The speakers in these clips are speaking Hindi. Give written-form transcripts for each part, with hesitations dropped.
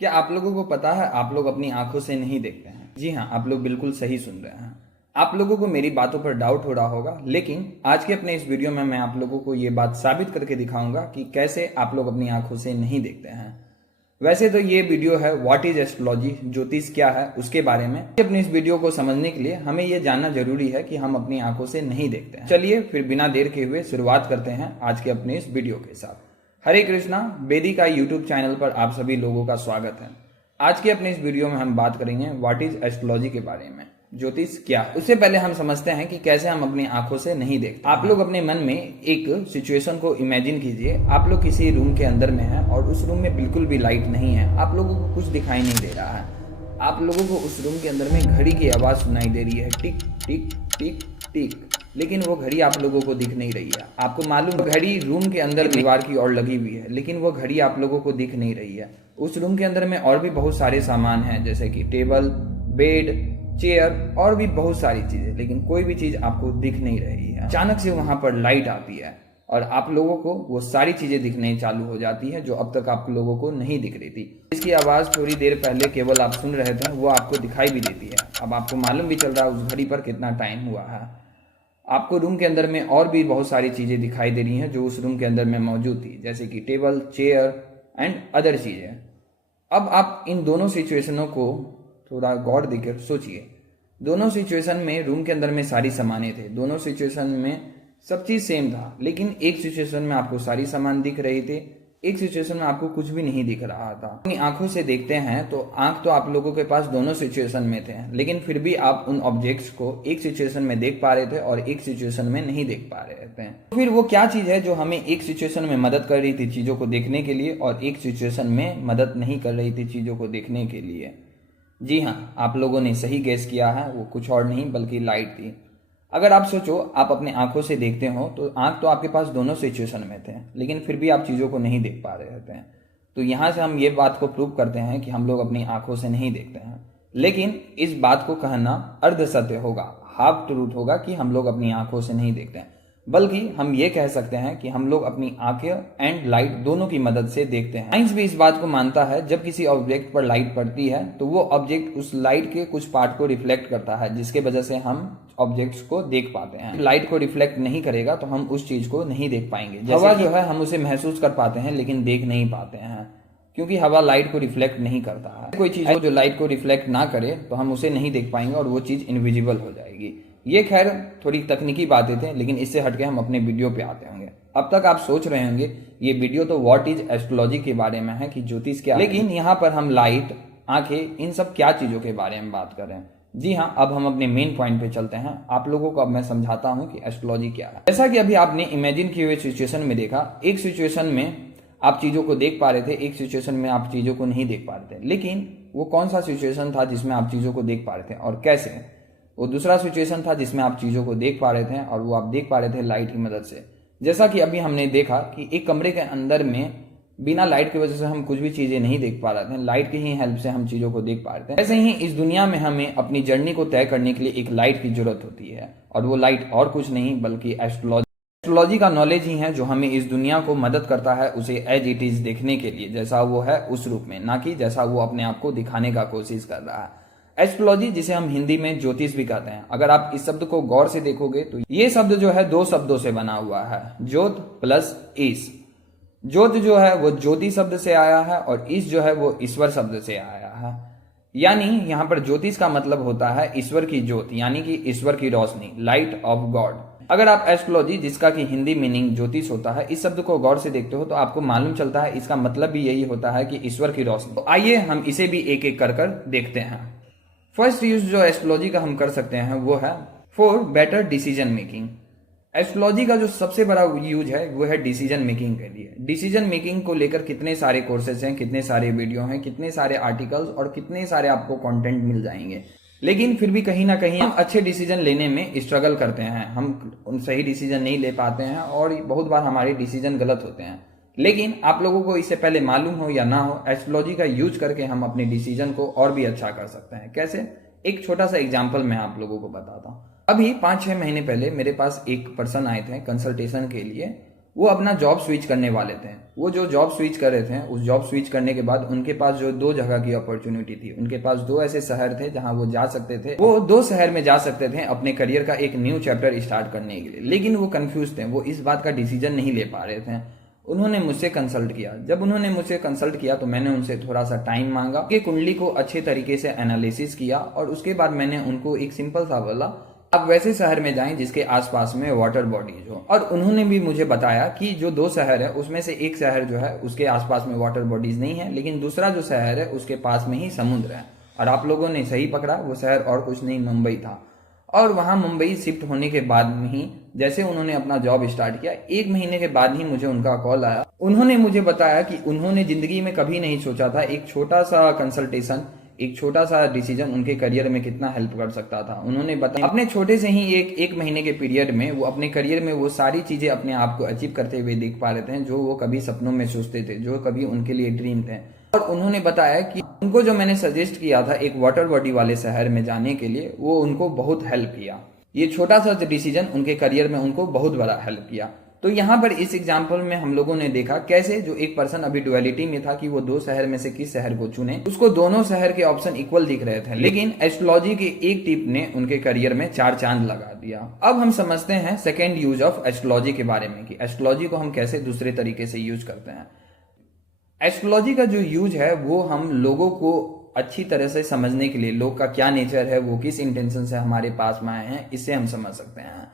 क्या आप लोगों को पता है आप लोग अपनी आंखों से नहीं देखते हैं? जी हाँ, आप लोग बिल्कुल सही सुन रहे हैं। आप लोगों को मेरी बातों पर डाउट हो रहा होगा, लेकिन आज के अपने इस वीडियो में मैं आप लोगों को ये बात साबित करके दिखाऊंगा कि कैसे आप लोग अपनी आंखों से नहीं देखते हैं। वैसे तो ये वीडियो है व्हाट इज एस्ट्रोलॉजी, ज्योतिष क्या है उसके बारे में। अपनी इस वीडियो को समझने के लिए हमें ये जानना जरूरी है कि हम अपनी आंखों से नहीं देखते हैं। चलिए फिर बिना देर के हुए शुरुआत करते हैं आज के अपने इस वीडियो के साथ। हरे कृष्णा, वेदिका यूट्यूब चैनल पर आप सभी लोगों का स्वागत है। आज के अपने इस वीडियो में हम बात करेंगे व्हाट इज एस्ट्रोलॉजी के बारे में, ज्योतिष क्या है। उससे पहले हम समझते हैं कि कैसे हम अपनी आंखों से नहीं देखते। आप लोग अपने मन में एक सिचुएशन को इमेजिन कीजिए। आप लोग किसी रूम के अंदर में हैं और उस रूम में बिल्कुल भी लाइट नहीं है, आप लोगों को कुछ दिखाई नहीं दे रहा है। आप लोगों को उस रूम के अंदर में घड़ी की आवाज सुनाई दे रही है, टिक टिक टिक टिक, लेकिन वो घड़ी आप लोगों को दिख नहीं रही है। आपको मालूम घड़ी रूम के अंदर दीवार की ओर लगी हुई है, लेकिन वो घड़ी आप लोगों को दिख नहीं रही है। उस रूम के अंदर में और भी बहुत सारे सामान हैं, जैसे कि टेबल, बेड, चेयर और भी बहुत सारी चीजें, लेकिन कोई भी चीज आपको दिख नहीं रही है। अचानक से वहां पर लाइट आती है और आप लोगों को वो सारी चीजें दिखने चालू हो जाती है जो अब तक आप लोगों को नहीं दिख रही थी। इसकी आवाज थोड़ी देर पहले केवल आप सुन रहे थे, वो आपको दिखाई भी देती है। अब आपको मालूम भी चल रहा है उस घड़ी पर कितना टाइम हुआ है। आपको रूम के अंदर में और भी बहुत सारी चीजें दिखाई दे रही हैं जो उस रूम के अंदर में मौजूद थी, जैसे कि टेबल, चेयर एंड अदर चीजें। अब आप इन दोनों सिचुएशनों को थोड़ा गौर देकर सोचिए। दोनों सिचुएशन में रूम के अंदर में सारी सामानें थे, दोनों सिचुएशन में सब चीज सेम था, लेकिन एक सिचुएशन में आपको सारी सामान दिख रही थी, एक सिचुएशन में आपको कुछ भी नहीं दिख रहा था। अपनी आंखों से देखते हैं तो आंख तो आप लोगों के पास दोनों सिचुएशन में थे, लेकिन फिर भी आप उन ऑब्जेक्ट्स को एक सिचुएशन में देख पा रहे थे और एक सिचुएशन में नहीं देख पा रहे थे। तो फिर वो क्या चीज है जो हमें एक सिचुएशन में मदद कर रही थी चीजों को देखने के लिए और एक सिचुएशन में मदद नहीं कर रही थी चीजों को देखने के लिए? जी हाँ, आप लोगों ने सही गेस किया है, वो कुछ और नहीं बल्कि लाइट थी। अगर आप सोचो, आप अपने आंखों से देखते हो तो आंख तो आपके पास दोनों सिचुएशन में थे, लेकिन फिर भी आप चीजों को नहीं देख पा रहे थे। तो यहां से हम ये बात को प्रूव करते हैं कि हम लोग अपनी आंखों से नहीं देखते हैं। लेकिन इस बात को कहना अर्ध सत्य होगा, हाफ ट्रूथ होगा कि हम लोग अपनी आंखों से नहीं देखते हैं, बल्कि हम ये कह सकते हैं कि हम लोग अपनी आंखें एंड लाइट दोनों की मदद से देखते हैं। साइंस भी इस बात को मानता है, जब किसी ऑब्जेक्ट पर लाइट पड़ती है तो वो ऑब्जेक्ट उस लाइट के कुछ पार्ट को रिफ्लेक्ट करता है, जिसके वजह से हम ऑब्जेक्ट्स को देख पाते हैं। लाइट को रिफ्लेक्ट नहीं करेगा तो हम उस चीज को नहीं देख पाएंगे। हवा जो है हम उसे महसूस कर पाते हैं लेकिन देख नहीं पाते हैं, क्योंकि हवा लाइट को रिफ्लेक्ट नहीं करता है। कोई चीज जो लाइट को रिफ्लेक्ट ना करे तो हम उसे नहीं देख पाएंगे और वो चीज इनविजिबल हो जाएगी। ये खैर थोड़ी तकनीकी बातें थे, लेकिन इससे हटके हम अपने वीडियो पे आते होंगे। अब तक आप सोच रहे होंगे ये वीडियो तो व्हाट इज एस्ट्रोलॉजी के बारे में है कि ज्योतिष क्या है, लेकिन यहाँ पर हम लाइट, आंखें, इन सब क्या चीजों के बारे में बात कर रहे हैं। जी हाँ, अब हम अपने मेन पॉइंट पे चलते हैं। आप लोगों को अब मैं समझाता हूँ कि एस्ट्रोलॉजी क्या है। जैसा कि अभी आपने इमेजिन किए हुए सिचुएशन में देखा, एक सिचुएशन में आप चीजों को देख पा रहे थे, एक सिचुएशन में आप चीजों को नहीं देख पा रहे थे। लेकिन वो कौन सा सिचुएशन था जिसमें आप चीजों को देख पा रहे थे और कैसे? वो दूसरा सिचुएशन था जिसमें आप चीजों को देख पा रहे थे और वो आप देख पा रहे थे लाइट की मदद से। जैसा कि अभी हमने देखा कि एक कमरे के अंदर में बिना लाइट की वजह से हम कुछ भी चीजें नहीं देख पा रहे थे, लाइट की ही हेल्प से हम चीजों को देख पा रहे थे। ऐसे ही इस दुनिया में हमें अपनी जर्नी को तय करने के लिए एक लाइट की जरूरत होती है, और वो लाइट और कुछ नहीं बल्कि एस्ट्रोलॉजी। एस्ट्रोलॉजी का नॉलेज ही है जो हमें इस दुनिया को मदद करता है उसे एज इट इज देखने के लिए, जैसा वो है उस रूप में, ना कि जैसा वो अपने आप को दिखाने का कोशिश कर रहा है। एस्ट्रोलॉजी, जिसे हम हिंदी में ज्योतिष भी कहते हैं, अगर आप इस शब्द को गौर से देखोगे तो ये शब्द जो है दो शब्दों से बना हुआ है, ज्योत प्लस ईश। ज्योत जो है वो ज्योति शब्द से आया है और ईश जो है वो ईश्वर शब्द से आया है। यानी यहाँ पर ज्योतिष का मतलब होता है ईश्वर की ज्योत, यानी कि ईश्वर की रोशनी, लाइट ऑफ गॉड। अगर आप एस्ट्रोलॉजी, जिसका कि हिंदी मीनिंग ज्योतिष होता है, इस शब्द को गौर से देखते हो तो आपको मालूम चलता है इसका मतलब भी यही होता है कि ईश्वर की रोशनी। तो आइए हम इसे भी एक एक कर देखते हैं। फर्स्ट यूज जो एस्ट्रोलॉजी का हम कर सकते हैं वो है for better decision making. Astrology का जो सबसे बड़ा यूज है वो है डिसीजन मेकिंग के लिए। डिसीजन मेकिंग को लेकर कितने सारे कोर्सेज हैं, कितने सारे वीडियो हैं, कितने सारे आर्टिकल्स और कितने सारे आपको कंटेंट मिल जाएंगे, लेकिन फिर भी कहीं ना कहीं हम अच्छे डिसीजन लेने में स्ट्रगल करते हैं। हम उन सही डिसीजन नहीं ले पाते हैं और बहुत बार हमारे डिसीजन गलत होते हैं। लेकिन आप लोगों को इससे पहले मालूम हो या ना हो, एस्ट्रोलॉजी का यूज करके हम अपने डिसीजन को और भी अच्छा कर सकते हैं। कैसे? एक छोटा सा एग्जाम्पल मैं आप लोगों को बताता हूँ। अभी 5-6 महीने पहले मेरे पास एक पर्सन आए थे कंसल्टेशन के लिए। वो अपना जॉब स्विच करने वाले थे। वो जो जॉब स्विच कर रहे थे, उस जॉब स्विच करने के बाद उनके पास जो 2 जगह की अपॉर्चुनिटी थी, उनके पास 2 ऐसे शहर थे जहां वो जा सकते थे। वो 2 शहर में जा सकते थे अपने करियर का एक न्यू चैप्टर स्टार्ट करने के लिए, लेकिन वो कंफ्यूज थे, वो इस बात का डिसीजन नहीं ले पा रहे थे। उन्होंने मुझसे कंसल्ट किया। जब उन्होंने मुझसे कंसल्ट किया तो मैंने उनसे थोड़ा सा टाइम मांगा कि कुंडली को अच्छे तरीके से एनालिसिस किया, और उसके बाद मैंने उनको एक सिंपल सा बोला, आप वैसे शहर में जाएं जिसके आसपास में वाटर बॉडीज हो। और उन्होंने भी मुझे बताया कि जो 2 शहर है उसमें से एक शहर जो है उसके आसपास में वाटर बॉडीज नहीं है, लेकिन दूसरा जो शहर है उसके पास में ही समुद्र है। और आप लोगों ने सही पकड़ा, वो शहर और कुछ नहीं, मुंबई था। और वहां मुंबई शिफ्ट होने के बाद में ही जैसे उन्होंने अपना जॉब स्टार्ट किया, 1 महीने के बाद ही मुझे उनका कॉल आया। उन्होंने मुझे बताया कि उन्होंने जिंदगी में कभी नहीं सोचा था एक छोटा सा कंसल्टेशन, एक छोटा सा डिसीजन उनके करियर में कितना हेल्प कर सकता था। उन्होंने बताया अपने छोटे से ही एक महीने के पीरियड में वो अपने करियर में वो सारी चीजें अपने आप को अचीव करते हुए देख पा रहे थे जो वो कभी सपनों में सोचते थे, जो कभी उनके लिए ड्रीम थे। और उन्होंने बताया कि उनको जो मैंने सजेस्ट किया था एक वाटर बॉडी वाले शहर में जाने के लिए, वो उनको बहुत हेल्प किया। ये छोटा सा डिसीजन उनके करियर में उनको बहुत बड़ा हेल्प किया। तो यहाँ पर इस एग्जाम्पल में हम लोगों ने देखा कैसे जो एक पर्सन अभी डुअलिटी में था कि वो 2 शहर में से किस शहर को चुने, उसको दोनों शहर के ऑप्शन इक्वल दिख रहे थे, लेकिन एस्ट्रोलॉजी के एक टिप ने उनके करियर में 4 चांद लगा दिया। अब हम समझते हैं सेकेंड यूज ऑफ एस्ट्रोलॉजी के बारे में कि एस्ट्रोलॉजी को हम कैसे दूसरे तरीके से यूज करते हैं। एस्ट्रोलॉजी का जो यूज है वो हम लोगों को अच्छी तरह से समझने के लिए, लोग का क्या नेचर है, वो किस इंटेंशन से हमारे पास में आए हैं, इससे हम समझ सकते हैं।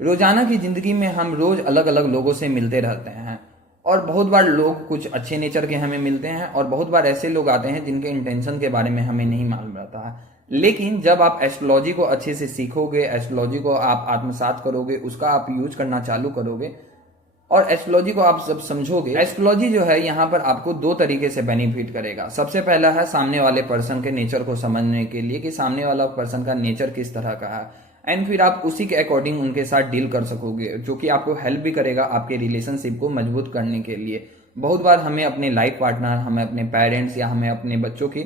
रोजाना की जिंदगी में हम रोज अलग अलग लोगों से मिलते रहते हैं, और बहुत बार लोग कुछ अच्छे नेचर के हमें मिलते हैं, और बहुत बार ऐसे लोग आते हैं जिनके इंटेंशन के बारे में हमें नहीं मालूम रहता है। लेकिन जब आप एस्ट्रोलॉजी को अच्छे से सीखोगे, एस्ट्रोलॉजी को आप आत्मसात करोगे, उसका आप यूज करना चालू करोगे और एस्ट्रोलॉजी को आप सब समझोगे, एस्ट्रोलॉजी जो है यहाँ पर आपको 2 तरीके से बेनिफिट करेगा। सबसे पहला है सामने वाले पर्सन के नेचर को समझने के लिए कि सामने वाला पर्सन का नेचर किस तरह का है, एंड फिर आप उसी के अकॉर्डिंग उनके साथ डील कर सकोगे, जो कि आपको हेल्प भी करेगा आपके रिलेशनशिप को मजबूत करने के लिए। बहुत बार हमें अपने लाइफ पार्टनर, हमें अपने पेरेंट्स या हमें अपने बच्चों के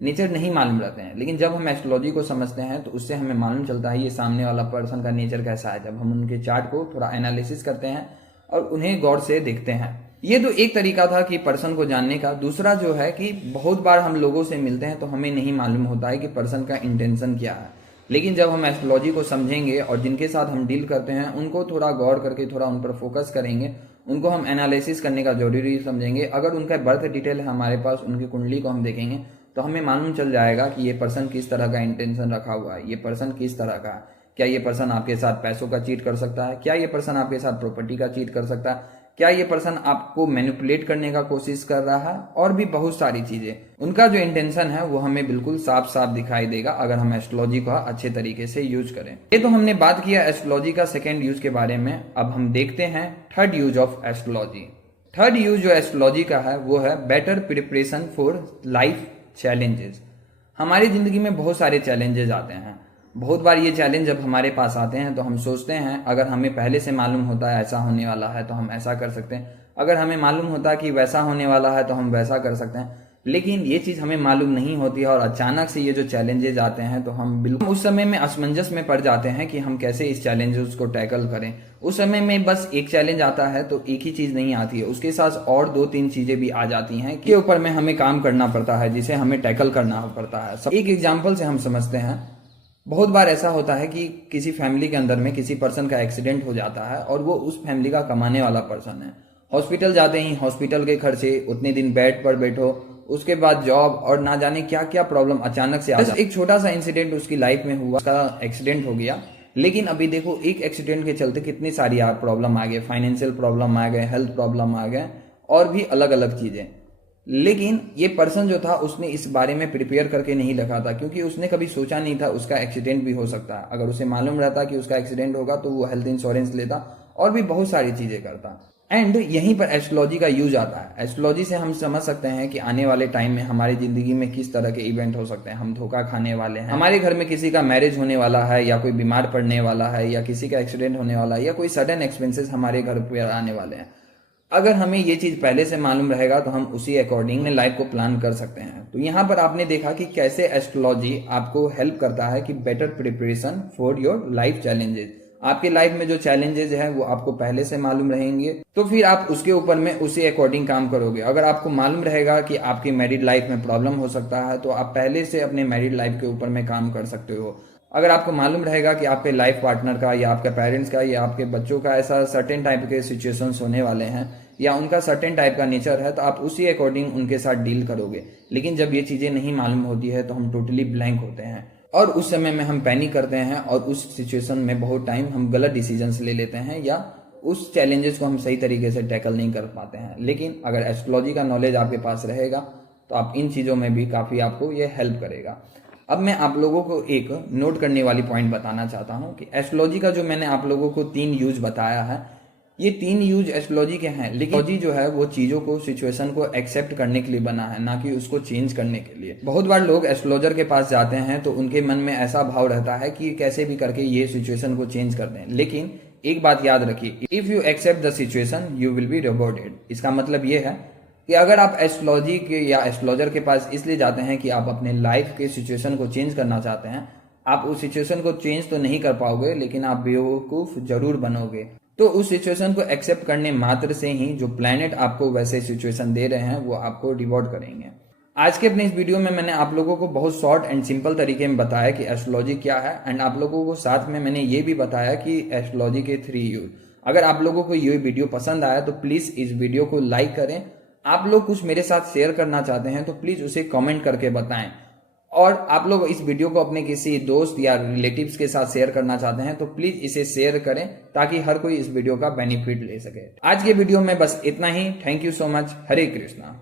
नेचर नहीं मालूम रहते हैं, लेकिन जब हम एस्ट्रोलॉजी को समझते हैं तो उससे हमें मालूम चलता है ये सामने वाला पर्सन का नेचर कैसा है। जब हम उनके चार्ट को थोड़ा एनालिसिस करते हैं और उन्हें गौर से देखते हैं, ये तो एक तरीका था कि पर्सन को जानने का। दूसरा जो है कि बहुत बार हम लोगों से मिलते हैं तो हमें नहीं मालूम होता है कि पर्सन का इंटेंशन क्या है, लेकिन जब हम एस्ट्रोलॉजी को समझेंगे और जिनके साथ हम डील करते हैं उनको थोड़ा गौर करके थोड़ा उन पर फोकस करेंगे, उनको हम एनालिसिस करने का जरूरी समझेंगे। अगर उनका बर्थ डिटेल है हमारे पास, उनकी कुंडली को हम देखेंगे तो हमें मालूम चल जाएगा कि ये पर्सन किस तरह का इंटेंशन रखा हुआ है, ये पर्सन किस तरह का है। क्या ये पर्सन आपके साथ पैसों का चीट कर सकता है, क्या ये पर्सन आपके साथ प्रॉपर्टी का चीट कर सकता है, क्या ये पर्सन आपको मैनिपुलेट करने का कोशिश कर रहा है, और भी बहुत सारी चीजें। उनका जो इंटेंशन है वो हमें बिल्कुल साफ साफ दिखाई देगा अगर हम एस्ट्रोलॉजी को अच्छे तरीके से यूज करें। ये तो हमने बात किया एस्ट्रोलॉजी का सेकेंड यूज के बारे में। अब हम देखते हैं third use of astrology. Third use जो एस्ट्रोलॉजी का है वो है better preparation for life challenges. हमारी जिंदगी में बहुत सारे चैलेंजेस आते हैं। बहुत बार ये चैलेंज जब हमारे पास आते हैं तो हम सोचते हैं अगर हमें पहले से मालूम होता है ऐसा होने वाला है तो हम ऐसा कर सकते हैं, अगर हमें मालूम होता है कि वैसा होने वाला है तो हम वैसा कर सकते हैं। लेकिन ये चीज हमें मालूम नहीं होती है और अचानक से ये जो चैलेंजेस आते हैं तो हम बिल्कुल उस समय में असमंजस में पड़ जाते हैं कि हम कैसे इस चैलेंजेस को टैकल करें। उस समय में बस एक चैलेंज आता है तो एक ही चीज नहीं आती है, उसके साथ और 2-3 चीजें भी आ जाती हैं कि ऊपर में हमें काम करना पड़ता है, जिसे हमें टैकल करना पड़ता है। एक एग्जाम्पल से हम समझते हैं। बहुत बार ऐसा होता है कि किसी फैमिली के अंदर में किसी पर्सन का एक्सीडेंट हो जाता है और वो उस फैमिली का कमाने वाला पर्सन है। हॉस्पिटल जाते ही हॉस्पिटल के खर्चे, उतने दिन बेड पर बैठो, उसके बाद जॉब और ना जाने क्या क्या प्रॉब्लम अचानक से आ जाए। एक छोटा सा इंसिडेंट उसकी लाइफ में हुआ, उसका एक्सीडेंट हो गया, लेकिन अभी देखो एक एक्सीडेंट के चलते कितनी सारी प्रॉब्लम आ गए, फाइनेंशियल प्रॉब्लम आ गए, हेल्थ प्रॉब्लम आ गए और भी अलग अलग चीजें। लेकिन ये पर्सन जो था उसने इस बारे में प्रिपेयर करके नहीं रखा था, क्योंकि उसने कभी सोचा नहीं था उसका एक्सीडेंट भी हो सकता है। अगर उसे मालूम रहता कि उसका एक्सीडेंट होगा तो वो हेल्थ इंश्योरेंस लेता और भी बहुत सारी चीजें करता। एंड यहीं पर एस्ट्रोलॉजी का यूज आता है। एस्ट्रोलॉजी से हम समझ सकते हैं कि आने वाले टाइम में हमारी जिंदगी में किस तरह के इवेंट हो सकते हैं। हम धोखा खाने वाले हैं, हमारे घर में किसी का मैरिज होने वाला है, या कोई बीमार पड़ने वाला है, या किसी का एक्सीडेंट होने वाला है, या कोई सडन एक्सपेंसेस हमारे घर पर आने वाले हैं। अगर हमें ये चीज पहले से मालूम रहेगा तो हम उसी अकॉर्डिंग लाइफ को प्लान कर सकते हैं। तो यहाँ पर आपने देखा कि कैसे एस्ट्रोलॉजी आपको हेल्प करता है कि better preparation for your life challenges. आपके लाइफ में जो चैलेंजेस है वो आपको पहले से मालूम रहेंगे, तो फिर आप उसके ऊपर में उसी अकॉर्डिंग काम करोगे। अगर आपको मालूम रहेगा कि आपकी मैरिड लाइफ में प्रॉब्लम हो सकता है तो आप पहले से अपने मैरिड लाइफ के ऊपर में काम कर सकते हो। अगर आपको मालूम रहेगा कि आपके लाइफ पार्टनर का या आपके पेरेंट्स का या आपके बच्चों का ऐसा सर्टेन टाइप के सिचुएशंस होने वाले हैं या उनका सर्टेन टाइप का नेचर है, तो आप उसी अकॉर्डिंग उनके साथ डील करोगे। लेकिन जब ये चीजें नहीं मालूम होती है तो हम टोटली ब्लैंक होते हैं और उस समय में हम पैनिक करते हैं और उस सिचुएशन में बहुत टाइम हम गलत डिसीजंस ले लेते हैं या उस चैलेंजेस को हम सही तरीके से टैकल नहीं कर पाते हैं। लेकिन अगर एस्ट्रोलॉजी का नॉलेज आपके पास रहेगा तो आप इन चीज़ों में भी काफ़ी आपको ये हेल्प करेगा। अब मैं आप लोगों को एक नोट करने वाली पॉइंट बताना चाहता हूँ कि एस्ट्रोलॉजी का जो मैंने आप लोगों को 3 यूज बताया है, ये 3 यूज एस्ट्रोलॉजी के हैं, लेकिन एस्ट्रोलॉजी जो है वो चीजों को, सिचुएशन को एक्सेप्ट करने के लिए बना है, ना कि उसको चेंज करने के लिए। बहुत बार लोग एस्ट्रोलॉजर के पास जाते हैं तो उनके मन में ऐसा भाव रहता है कि कैसे भी करके ये सिचुएशन को चेंज कर दें। लेकिन एक बात याद रखिए, if you accept the situation you will be rewarded. इसका मतलब ये है कि अगर आप एस्ट्रोलॉजी के या एस्ट्रोलॉजर के पास इसलिए जाते हैं कि आप अपने लाइफ के सिचुएशन को चेंज करना चाहते हैं, आप उस सिचुएशन को चेंज तो नहीं कर पाओगे लेकिन आप बेवकूफ जरूर बनोगे। तो उस सिचुएशन को एक्सेप्ट करने मात्र से ही जो प्लैनेट आपको वैसे सिचुएशन दे रहे हैं वो आपको रिवॉर्ड करेंगे। आज के अपने इस वीडियो में मैंने आप लोगों को बहुत शॉर्ट एंड सिंपल तरीके में बताया कि एस्ट्रोलॉजी क्या है, एंड आप लोगों को साथ में मैंने ये भी बताया कि एस्ट्रोलॉजी के 3 यूज। अगर आप लोगों को ये वीडियो पसंद आया तो प्लीज इस वीडियो को लाइक करें। आप लोग कुछ मेरे साथ शेयर करना चाहते हैं तो प्लीज उसे कमेंट करके बताएं, और आप लोग इस वीडियो को अपने किसी दोस्त या रिलेटिव्स के साथ शेयर करना चाहते हैं तो प्लीज इसे शेयर करें ताकि हर कोई इस वीडियो का बेनिफिट ले सके। आज के वीडियो में बस इतना ही। Thank you so much. Hare Krishna.